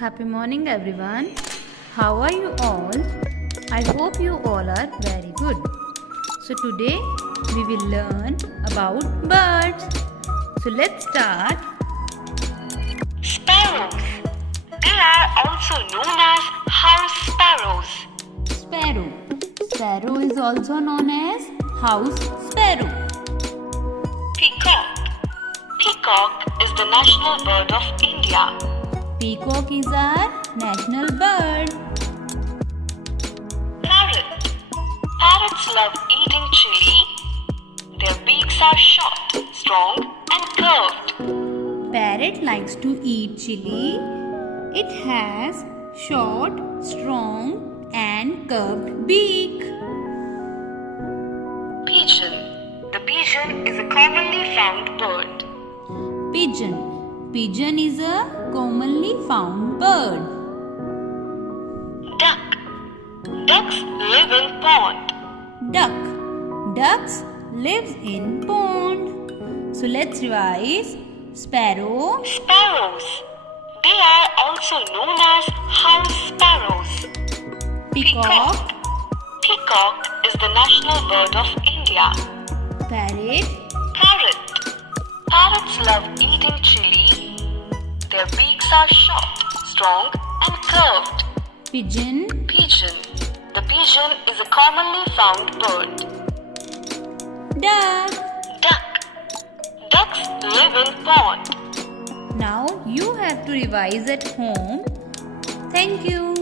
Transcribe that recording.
Happy morning everyone. How are you all? I hope you all are very good. So today we will learn about birds. So let's start. Sparrows. They are also known as house sparrows. Sparrow. Sparrow is also known as house sparrow. Peacock. Peacock is the national bird of India. Peacock is our national bird. Parrot. Parrots love eating chili. Their beaks are short, strong and curved. Parrot likes to eat chili. It has short, strong and curved beak. Pigeon. The pigeon is a commonly found bird. Pigeon. Pigeon is a commonly found bird. Duck. Ducks live in pond. Duck. Ducks lives in pond. So let's revise. Sparrow. Sparrows. They are also known as house sparrows. Peacock. Peacock is the national bird of India. Parrot. Parrot. Parrots love eating chili. Their beaks are short, strong and curved. Pigeon. Pigeon. The pigeon is a commonly found bird. Duck. Duck. Ducks live in pond. Now you have to revise at home. Thank you.